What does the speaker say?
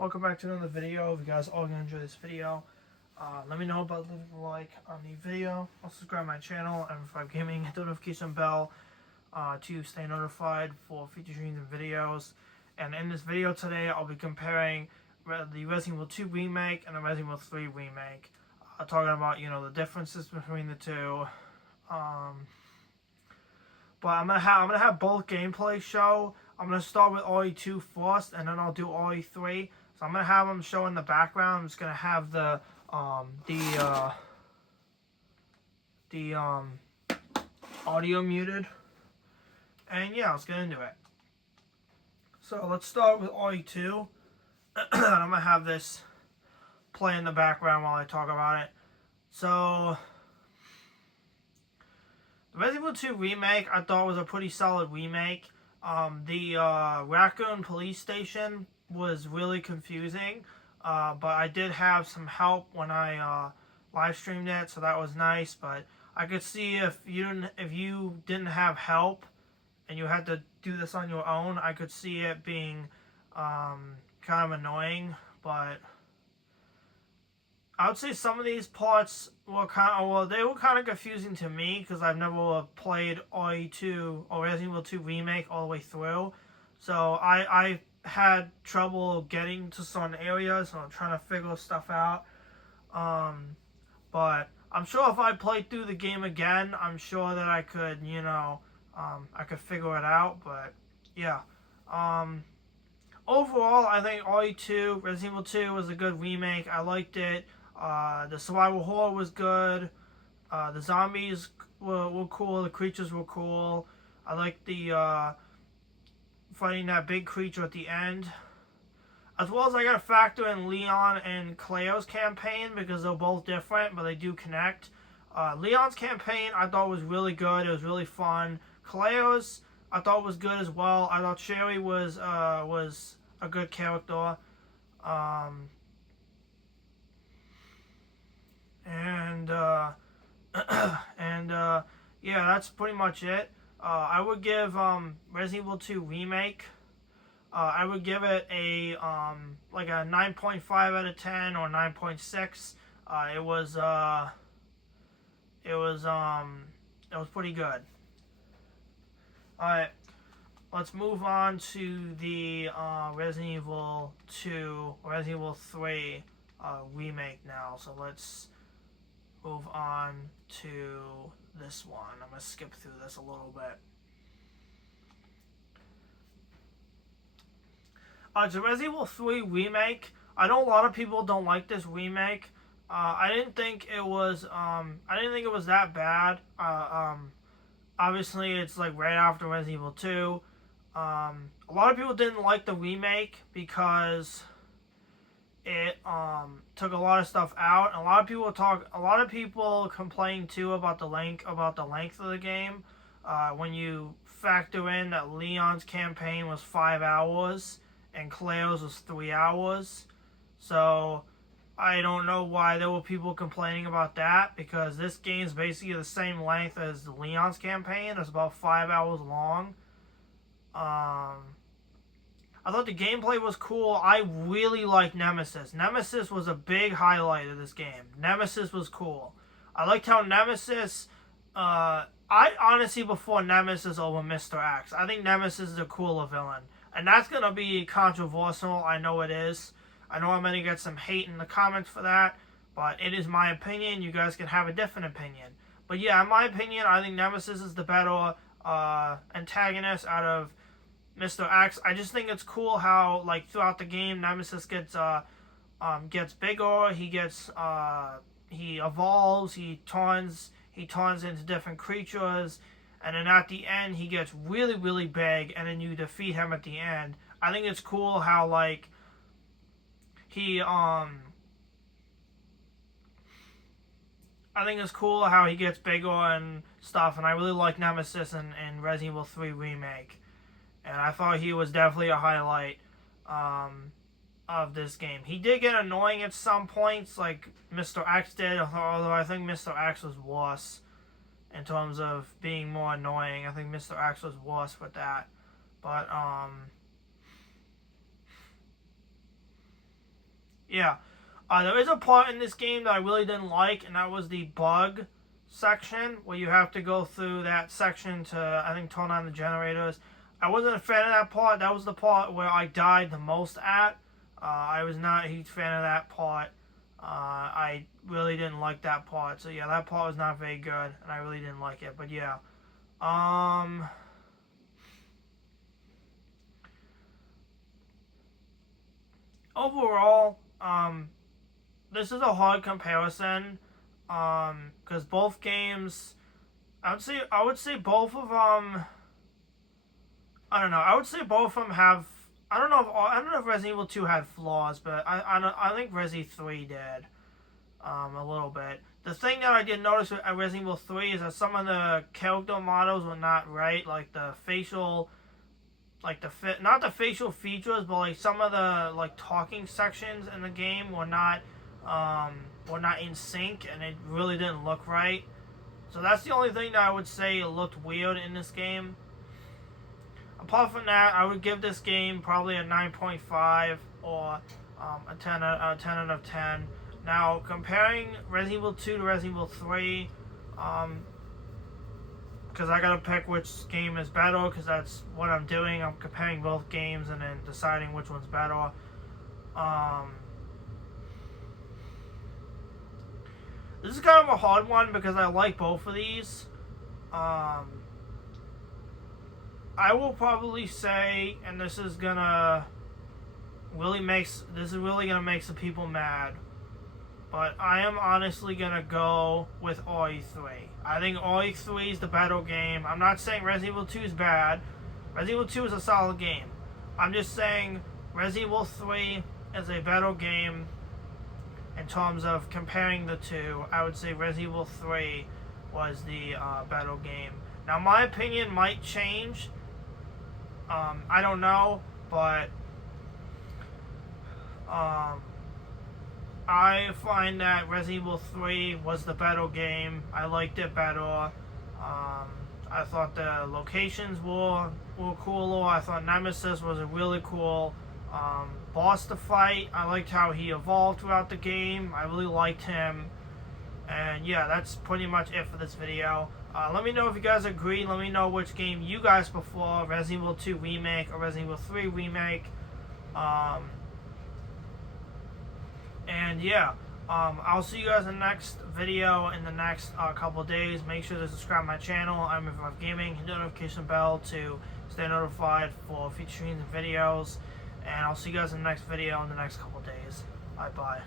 Welcome back to another video. If you guys are going to enjoy this video, let me know about leaving a like on the video. Also subscribe to my channel and F5 Gaming. Hit the notification bell to stay notified for future streams and videos. And in this video today, I'll be comparing the Resident Evil 2 remake and the Resident Evil 3 remake. Talking about, the differences between the two. But I'm gonna have both gameplay show. I'm gonna start with RE2 first, and then I'll do RE3. So I'm gonna have them show in the background. I'm just gonna have the audio muted, and yeah, let's get into it. So let's start with RE2. I'm gonna have this play in the background while I talk about it. So the Resident Evil 2 remake, I thought was a pretty solid remake. The Raccoon Police Station was really confusing, but I did have some help when I live streamed it, so that was nice. But I could see if you didn't have help and you had to do this on your own, I could see it being kind of annoying. But I would say some of these parts were they were kind of confusing to me because I've never played RE2 or Resident Evil 2 remake all the way through. So I had trouble getting to certain areas, so I'm trying to figure stuff out. But I'm sure if I played through the game again, I'm sure that I could, I could figure it out. But yeah. Overall, I think RE2, Resident Evil 2 was a good remake. I liked it. The survival horror was good. The zombies were cool. The creatures were cool. I liked the fighting that big creature at the end. As well as I got to factor in Leon and Cleo's campaign because they're both different, but they do connect. Leon's campaign I thought was really good. It was really fun. Cleo's I thought was good as well. I thought Sherry was a good character. Yeah, that's pretty much it. I would give Resident Evil 2 remake. I would give it a like a 9.5 out of 10 or 9.6. It was pretty good. Alright, let's move on to the Resident Evil 2 or Resident Evil 3 remake now. So let's move on to this one. I'm going to skip through this a little bit. So Resident Evil 3 remake. I know a lot of people don't like this remake. I didn't think it was that bad. Obviously it's like right after Resident Evil 2. A lot of people didn't like the remake because it took a lot of stuff out. A lot of people complain too about the length of the game. When you factor in that Leon's campaign was 5 hours and Cleo's was 3 hours. So I don't know why there were people complaining about that, because this game is basically the same length as Leon's campaign. It's about 5 hours long. I thought the gameplay was cool. I really liked Nemesis. Nemesis was a big highlight of this game. Nemesis was cool. I liked how Nemesis... I honestly prefer Nemesis over Mr. X. I think Nemesis is a cooler villain. And that's going to be controversial. I know it is. I know I'm going to get some hate in the comments for that. But it is my opinion. You guys can have a different opinion. But yeah, in my opinion, I think Nemesis is the better antagonist out of Mr. X. I just think it's cool how, like, throughout the game, Nemesis gets bigger. He evolves. He turns into different creatures, and then at the end he gets really, really big, and then you defeat him at the end. I think it's cool how, like, I think it's cool how he gets bigger and stuff, and I really like Nemesis in Resident Evil 3 remake. And I thought he was definitely a highlight of this game. He did get annoying at some points, like Mr. X did, although I think Mr. X was worse in terms of being more annoying. I think Mr. X was worse with that. But Yeah. There is a part in this game that I really didn't like, and that was the bug section, where you have to go through that section to, I think, turn on the generators. I wasn't a fan of that part. That was the part where I died the most at. I was not a huge fan of that part. I really didn't like that part. So yeah, that part was not very good, and I really didn't like it. But yeah. Overall, this is a hard comparison, because both games, I would say both of them. I don't know. I would say both of them have. I don't know if Resident Evil 2 had flaws, but I think Resi 3 did, a little bit. The thing that I did notice with Resident Evil 3 is that some of the character models were not right, like the facial, not the facial features, but like some of the like talking sections in the game were not in sync, and it really didn't look right. So that's the only thing that I would say looked weird in this game. Apart from that, I would give this game probably a 9.5 or a 10 out of 10. Now, comparing Resident Evil 2 to Resident Evil 3, because I gotta pick which game is better, because that's what I'm doing. I'm comparing both games and then deciding which one's better. This is kind of a hard one because I like both of these. I will probably say, and this is gonna really make some people mad, but I am honestly gonna go with RE3. I think RE3 is the better game. I'm not saying Resident Evil 2 is bad. Resident Evil 2 is a solid game. I'm just saying Resident Evil 3 is a better game. In terms of comparing the two, I would say Resident Evil 3 was the better game. Now, my opinion might change. I don't know, but I find that Resident Evil 3 was the better game. I liked it better. I thought the locations were cooler. I thought Nemesis was a really cool boss to fight. I liked how he evolved throughout the game. I really liked him. And yeah, that's pretty much it for this video. Let me know if you guys agree. Let me know which game you guys prefer, Resident Evil 2 Remake or Resident Evil 3 Remake. And yeah, I'll see you guys in the next video in the next couple days. Make sure to subscribe to my channel. I'm Revive Gaming. Hit the notification bell to stay notified for future streams and videos. And I'll see you guys in the next video in the next couple days. Bye-bye.